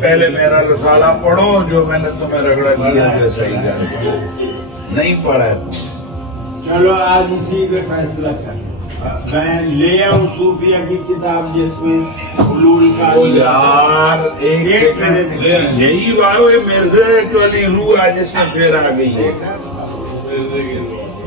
पहले मेरा रसाला पढ़ो, जो मैंने तुम्हें रगड़ा दिया वैसा ही करो। नहीं पढ़ा है चलो आज इसी पे फैसला कर। मैं ले आऊं सूफिया की किताब जिसमें उलूल का ओ यार एक सेकंड, यही बात है मिर्जा वाली रूह आज इसमें फिर आ गई है।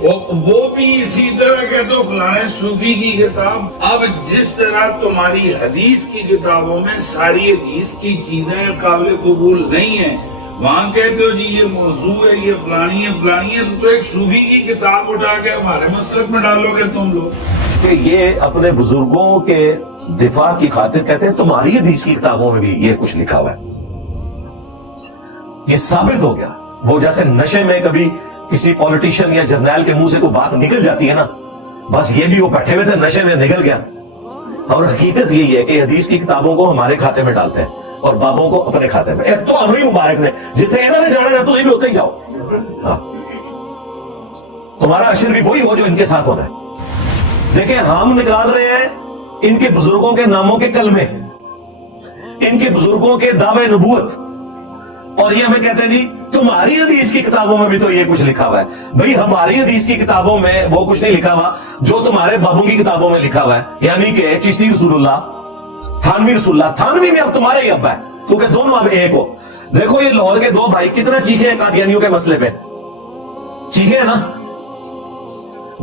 वो भी इसी तरह कह दो फलाने सूफी की किताब। अब जिस तरह तुम्हारी हदीस की किताबों में सारी हदीस की चीजें काबिल कबूल नहीं है, वहां कहते हो जी ये मौजू है, ये फलानी है, तो एक सूफी की किताब उठा के हमारे मसलक में डालोगे तुम लोग। कि ये अपने बुजुर्गों के दिफा की खातिर कहते हैं तुम्हारी हदीस की किताबों में भी ये कुछ लिखा हुआ है। ये साबित हो गया। वो जैसे नशे में कभी किसी पॉलिटिशियन या जर्नैल के मुंह से कोई बात निकल जाती है ना, बस ये भी वो बैठे हुए थे नशे में निकल गया। और हकीकत यही है कि हदीस की किताबों को हमारे खाते में डालते हैं और बाबों को अपने खाते में। तो अनूरी मुबारक ने जितने इन्होंने जाना ना, तो ये भी होते ही जाओ। हाँ। तुम्हारा अशर भी वही हो जो इनके साथ होना है। देखें, हम निकाल रहे हैं इनके बुजुर्गों के नामों के कलमे, इनके बुजुर्गों के दावे नबूवत, और ये हमें कहते हैं जी तुम्हारी हदीस की किताबों में भी तो ये कुछ लिखा हुआ है। भाई हमारी हदीस की किताबों में वो कुछ नहीं लिखा हुआ जो तुम्हारे बाबू की किताबों में लिखा हुआ है। यानी कि चिश्ती रसूलुल्लाह, थानवी रसूलुल्लाह, थानवी में अब तुम्हारे ही अब्बा है, क्योंकि दोनों अब एक हो। देखो ये लाहौर के दो भाई कितना चीखे हैं कादियानियों के मसले पे, चीखे है ना।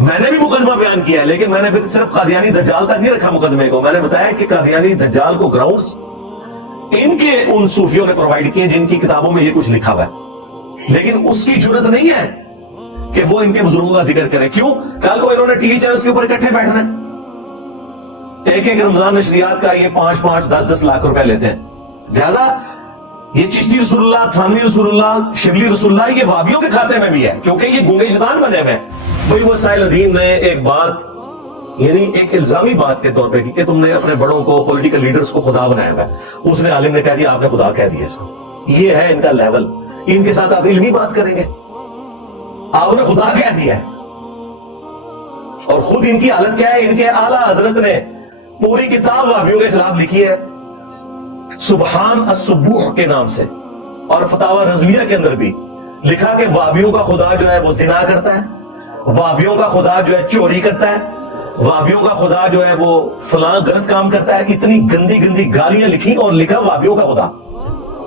मैंने भी मुकदमा बयान किया है, लेकिन मैंने फिर सिर्फ कादियानी दज्जाल तक नहीं रखा मुकदमे को। मैंने बताया कि कादियानी दज्जाल को ग्राउंड्स इनके उन सूफियों ने प्रोवाइड किए जिनकी किताबों में ये कुछ लिखा हुआ है, लेकिन उसकी जरूरत नहीं है कि वो इनके बुजुर्गों का जिक्र करे। क्यों? कल को इन्होंने टीवी चैनल्स के ऊपर इकट्ठे बैठना है। एक एक रमजान नशरियात का ये 5-5, 10-10 लाख रुपए लेते हैं। लिहाजा ये चिश्ती रसूलुल्लाह, थानवी रसूलुल्लाह, शिबली रसूलुल्लाह ये वाबियों के खाते में भी है, क्योंकि ये गूंगे शैतान बने हुए हैं। भाई वो साहिल अदीम ने एक बात, यानी एक इल्जामी बात के तौर पे कि तुमने अपने बड़ों को, पॉलिटिकल लीडर्स को खुदा बनाया हुआ है। उसने आलिम ने कह दिया आपने खुदा कह दिया इसको। ये है इनका लेवल। इनके साथ आप इल्मी बात करेंगे, आपने खुदा कह दिया है। और खुद इनकी हालत क्या है? इनके आला हजरत ने पूरी किताब वाबियों के खिलाफ लिखी है, सुबहान अस्सुबूह के नाम से, और फतावा रज़विया के अंदर भी लिखा कि वाबियों का खुदा जो है वो जिना करता है, वाबियों का खुदा जो है चोरी करता है, वाबियों का खुदा जो है वो फलां गलत काम करता है। इतनी गंदी गंदी गालियां लिखी और लिखा वाबियों का खुदा।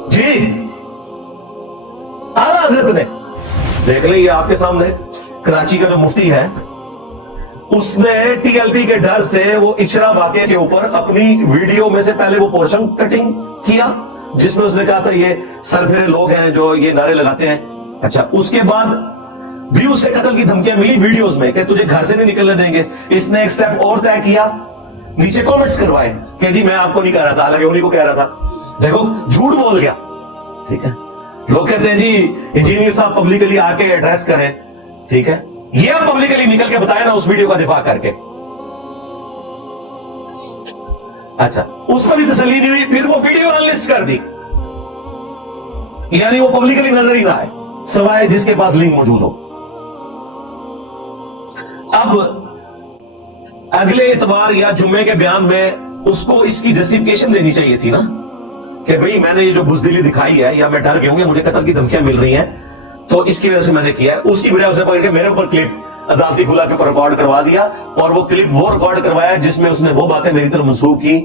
जी आला हज़रत ने, देख ले ये आपके सामने कराची का जो मुफ्ती है, उसने टीएलपी के डर से वो इशरा वाक़े के ऊपर अपनी वीडियो में से पहले वो पोर्शन कटिंग किया जिसमें उसने कहा था ये सरफिरे लोग हैं जो ये नारे लगाते हैं। अच्छा, उसके बाद भी उसे कत्ल की धमकियां मिली वीडियोस में कि तुझे घर से नहीं निकलने देंगे। इसने एक स्टेप और तय किया, नीचे कमेंट्स करवाए कि जी मैं आपको नहीं कह रहा था, हालांकि उन्हीं को कह रहा था। देखो झूठ बोल गया। ठीक है, लोग कहते हैं जी इंजीनियर साहब पब्लिकली आके एड्रेस करें। ठीक है, ये आप पब्लिकली निकल के बताया ना उस वीडियो का दिफा करके। अच्छा, उस पर भी तसल्ली नहीं हुई, फिर वो वीडियो अनलिस्ट कर दी, यानी वो पब्लिकली नजर ही ना आए सवाए जिसके पास लिंक मौजूद हो। अब अगले इतवार या जुम्मे के बयान में उसको इसकी जस्टिफिकेशन देनी चाहिए थी ना कि भाई मैंने ये जो बुज़दिली दिखाई है या मैं डर गया हूं या मुझे कत्ल की धमकियां मिल रही हैं तो इसकी वजह से मैंने किया है। उसकी वजह उसने पकड़ के मेरे ऊपर क्लिप अदालती खुला के ऊपर रिकॉर्ड करवा दिया, और वो क्लिप वो रिकॉर्ड करवाया जिसमें उसने वो बातें मेरी तरफ मंसूब की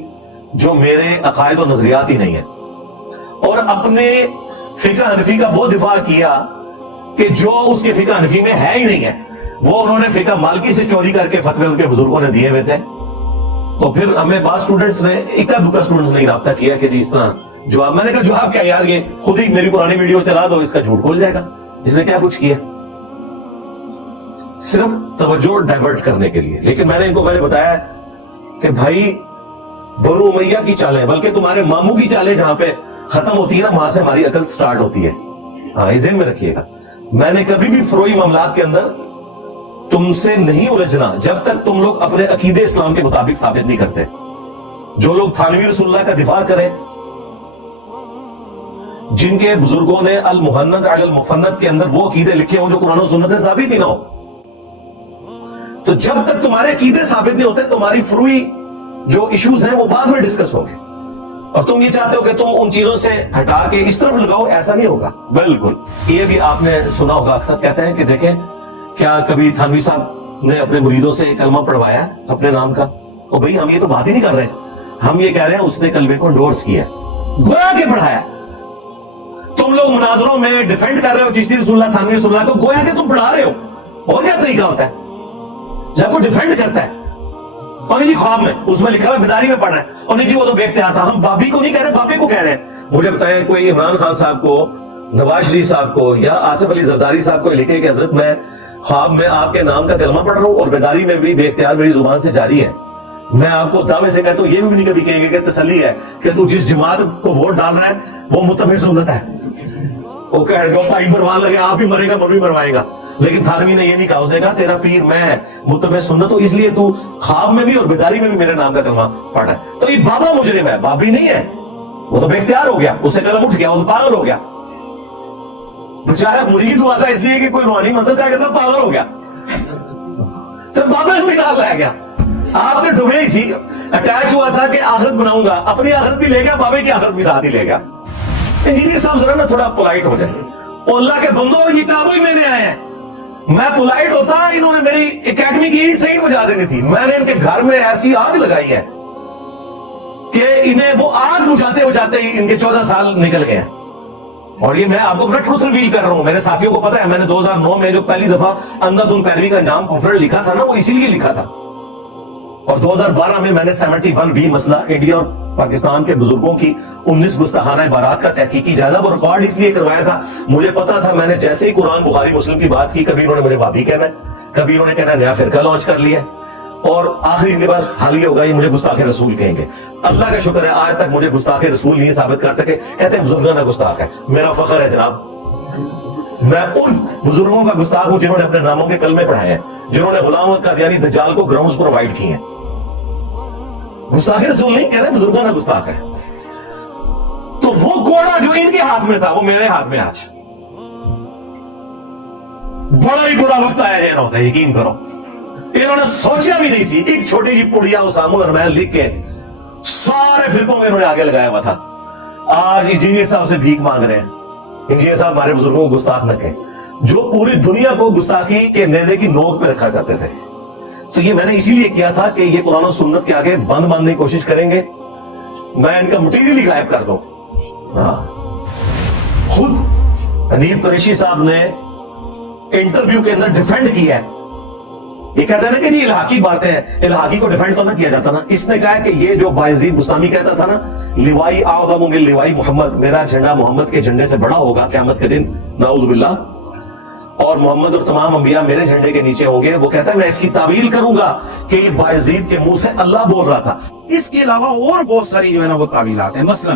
जो मेरे अकायद और नजरियात ही नहीं है, और अपने फिक़ह हनफी का वो दिफा किया कि जो उसके फिक़ह हनफी में है ही नहीं है। वो उन्होंने फिक़ह मालिकी से चोरी करके फतवे उनके बुजुर्गों ने दिए हुए थे। तो फिर हमें बाद स्टूडेंट्स ने, इक्का दुक्का स्टूडेंट्स ने राब्ता किया कि जी इस तरह जवाब। मैंने कहा जवाब क्या यार, ये खुद ही मेरी पुरानी वीडियो चला दो, इसका झूठ खुल जाएगा। इसने क्या कुछ किया? सिर्फ तवज्जो डाइवर्ट करने के लिए। लेकिन मैंने इनको पहले बताया कि भाई बनु उमैया की चालें, बल्कि तुम्हारे मामू की चालें जहां पे खत्म होती है ना, वहां से हमारी अकल स्टार्ट होती है। हाँ, इस ज़हन में रखिएगा। मैंने कभी भी फरोई मामलात के अंदर तुमसे नहीं उलझना जब तक तुम लोग अपने अकीदे इस्लाम के मुताबिक साबित नहीं करते। जो लोग थानवी रसूलुल्लाह का दिफा करें, जिनके बुजुर्गों ने अल मुहन्नद अल मुफन्नद के अंदर वो अकीदे लिखे हो जो कुरान और सुन्नत से साबित ही ना हो, तो जब तक तुम्हारे अकीदे साबित नहीं होते तुम्हारी फरूई जो इश्यूज हैं वो बाद में डिस्कस होंगे। اور تم یہ چاہتے ہو کہ تم ان چیزوں سے ہٹا کے اس طرف لگاؤ, ایسا نہیں ہوگا بالکل. یہ بھی آپ نے سنا ہوگا, اکثر کہتے ہیں کہ دیکھیں کیا کبھی تھانوی صاحب نے اپنے مریدوں سے کلمہ پڑھوایا اپنے نام کا؟ اور بھئی ہم یہ تو بات ہی نہیں کر رہے, ہم یہ کہہ رہے ہیں اس نے کلمے کو انڈورس کیا, گویا کہ پڑھایا. تم لوگ مناظروں میں ڈیفینڈ کر رہے ہو چشتی رسول اللہ, تھانوی رسول اللہ کو, گویا کہ تم پڑھا رہے ہو. اور کیا طریقہ ہوتا ہے جب کوئی ڈیفینڈ کرتا ہے؟ اور جی خواب میں اس میں لکھا ہوا بیداری میں پڑھ رہے ہیں, اور نہیں جی وہ تو بے اختیار تھا. ہم بابی کو نہیں کہہ رہے, بابی کو کہہ رہے ہیں. مجھے بتائیں کوئی عمران خان صاحب کو, نواز شریف صاحب کو یا آصف علی زرداری صاحب کو لکھے کہ حضرت میں خواب میں آپ کے نام کا کلمہ پڑھ رہا ہوں اور بیداری میں بھی بے اختیار میری زبان سے جاری ہے. میں آپ کو دعوے سے کہتا ہوں یہ بھی نہیں کبھی کہیں گے کہ تسلی ہے کہ تو جس جماعت کو ووٹ ڈال رہا ہے وہ متبع سنت ہے. وہ کہہ رہے ہو بھائی مروا لگے, آپ ہی مرے گا مر بھی مروائے گا. لیکن تھانوی نے یہ نہیں کہا, اس نے کہا تیرا پیر میں متبع سنت ہوں, اس لیے تو خواب میں بھی اور بیداری میں بھی میرے نام کا کلمہ پڑھ رہا ہے. تو یہ بابا مجرم ہے, بابی نہیں ہے. وہ تو بے اختیار ہو گیا, اس سے قلم اٹھ گیا, وہ تو پاگل ہو گیا. بیچارہ مرید ہوا تھا اس لیے کہ کوئی روحانی منزل طے کرتا, پاگل ہو گیا. تو بابا میں نال رہ گیا. آپ نے ڈبے سی اٹیچ ہوا تھا کہ آخرت بناؤں گا, اپنی آخرت بھی لے گیا, بابے کی آخرت بھی ساتھ ہی لے گیا. انجینئر صاحب ذرا نا تھوڑا پولائٹ ہو جائے. اللہ کے بندو یہ کابل میرے آئے ہیں, میں پولائٹ ہوتا, انہوں نے میری اکیڈمی کی صحیح بجا دینی تھی. میں نے ان کے گھر میں ایسی آگ لگائی ہے کہ انہیں وہ آگ بجھاتے بجھاتے ان کے 14 سال نکل گئے ہیں. اور یہ میں آپ کو بڑا ٹروتھ ریویل کر رہا ہوں, میرے ساتھیوں کو پتا ہے. میں نے 2009 میں جو پہلی دفعہ اندھا دھند پیروی کا انجام پمفلٹ لکھا تھا نا, وہ اسی لیے لکھا تھا. اور 2012 میں نے 71B مسئلہ انڈیا اور پاکستان کے بزرگوں کی 19 گستاخانہ عبارات کا تحقیقی جائزہ, وہ ریکارڈ اس لیے کروایا تھا. مجھے پتا تھا میں نے جیسے ہی قرآن بخاری مسلم کی بات کی, کبھی انہوں نے مجھے بابی کہنا ہے, کبھی انہوں نے کہنا نیا فرقہ لانچ کر لیا, اور آخری ان کے پاس حال ہی ہوگا یہ مجھے گستاخ رسول کہیں گے. اللہ کا شکر ہے آج تک مجھے گستاخ رسول نہیں ثابت کر سکے. کہتے ہیں بزرگانہ گستاخ ہے, میرا فخر ہے جناب. میں ان بزرگوں کا گستاخ ہوں جنہوں نے اپنے ناموں کے کلمے پڑھائے ہیں, جنہوں نے غلام قادیانی دجال کو گراؤنڈز پرووائڈ کی ہیں. گستاخ رسول نہیں کہتے, بزرگانہ گستاخ ہے. تو وہ کوڑا جو ان کے ہاتھ میں تھا وہ میرے ہاتھ میں آج. بڑا ہی برا وقت آیا رہنا ہوتا ہے, یقین کرو. انہوں نے سوچا بھی نہیں سی, ایک چھوٹی جی پڑیا اسامہ الرحمن لکھ کے سارے فرقوں میں انہوں نے آگے لگایا ہوا تھا. آج انجینئر صاحب سے بھیک مانگ رہے ہیں. انجینئر صاحب ہمارے بزرگوں کو گستاخ نہ کہیں, جو پوری دنیا کو گستاخی کے نیزے کی نوک پہ رکھا کرتے تھے. تو یہ میں نے اسی لیے کیا تھا کہ یہ قرآن و سنت کے آگے بند باندھنے کی کوشش کریں گے, میں ان کا مٹیریل ہی غائب کر دوں. خود حنیف قریشی صاحب نے انٹرویو کے اندر ڈیفینڈ کیا ہے. یہ کہتا ہے نا کہ یہ الحاقی باتیں ہیں, الحاقی کو ڈیفینڈ تو نہ کیا جاتا نا. اس نے کہا کہ یہ جو بایزید بستامی کہتا تھا نا, لوائی اعظم من لوائی محمد, میرا جھنڈا محمد کے جھنڈے سے بڑا ہوگا قیامت کے دن, نعوذ باللہ, اور محمد اور تمام انبیاء میرے جھنڈے کے نیچے ہوں گے. وہ کہتا ہے میں اس کی تعویل کروں گا کہ یہ بایزید کے منہ سے اللہ بول رہا تھا. اس کے علاوہ اور بہت ساری جو ہے نا وہ تعویلات ہیں. مثلا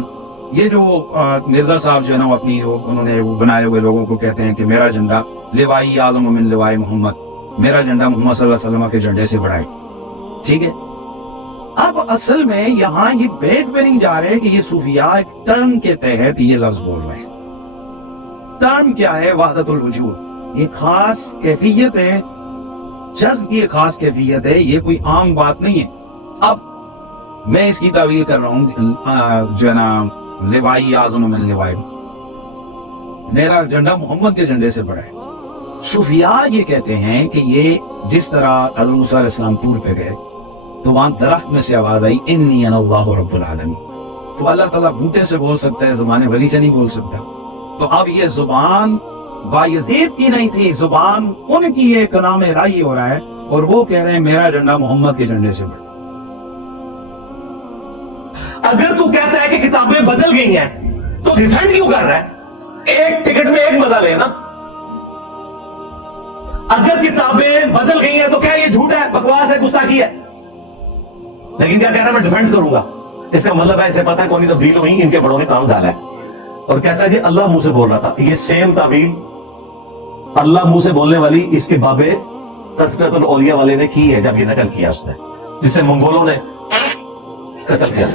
یہ جو مرزا صاحب جو ہے نا اپنی انہوں نے وہ بنائے ہوئے لوگوں کو کہتے ہیں کہ میرا جھنڈا لوائی اعظم من لوائی محمد, میرا جھنڈا محمد صلی اللہ علیہ وسلم کے جھنڈے سے بڑا ہے. ٹھیک ہے, اب اصل میں یہاں یہ بیٹ پہ نہیں جا رہے کہ یہ صوفیاء ایک ٹرم کے تحت یہ لفظ بول رہے ہیں. ٹرم کیا ہے؟ وحدت الوجود. یہ خاص کیفیت ہے, جذب کی خاص کیفیت ہے, یہ کوئی عام بات نہیں ہے. اب میں اس کی تعویل کر رہا ہوں جو ہے نا لوائی اعظم من لوائی, میرا جھنڈا محمد کے جھنڈے سے بڑا ہے. صوفیاء یہ کہتے ہیں کہ یہ جس طرح حضرت موسیٰ علیہ السلام طور پہ گئے تو وہاں درخت میں سے آواز آئی انی انا اللہ رب العالمین, تو اللہ تعالیٰ بوٹے سے بول سکتا ہے, زبان ولی سے نہیں بول سکتا. تو اب یہ زبان بایزید کی نہیں تھی, زبان ان کی ایک نام رائی ہو رہا ہے, اور وہ کہہ رہے ہیں میرا جھنڈا محمد کے جھنڈے سے بڑا. اگر تو کہتا ہے کہ کتابیں بدل گئی ہیں تو ڈیفینڈ کیوں کر رہا ہے؟ ایک ٹکٹ میں ایک مزہ لینا. اگر کتابیں بدل گئی ہیں تو کیا یہ جھوٹ ہے, بکواس ہے, گستاخی ہے؟ لیکن کیا کہہ رہا ہے میں ڈیفینڈ کروں گا. اس کا مطلب ہے اسے پتا ہے کونی تبدیل ہوئی, ان کے بڑوں نے کام ڈالا ہے. اور کہتا ہے جی اللہ منہ سے بول رہا تھا. یہ سیم تعبیر اللہ منہ سے بولنے والی اس کے بابے تذکرۃ الاولیاء والے نے کی ہے جب یہ نقل کیا اس نے, جسے منگولوں نے قتل کیا.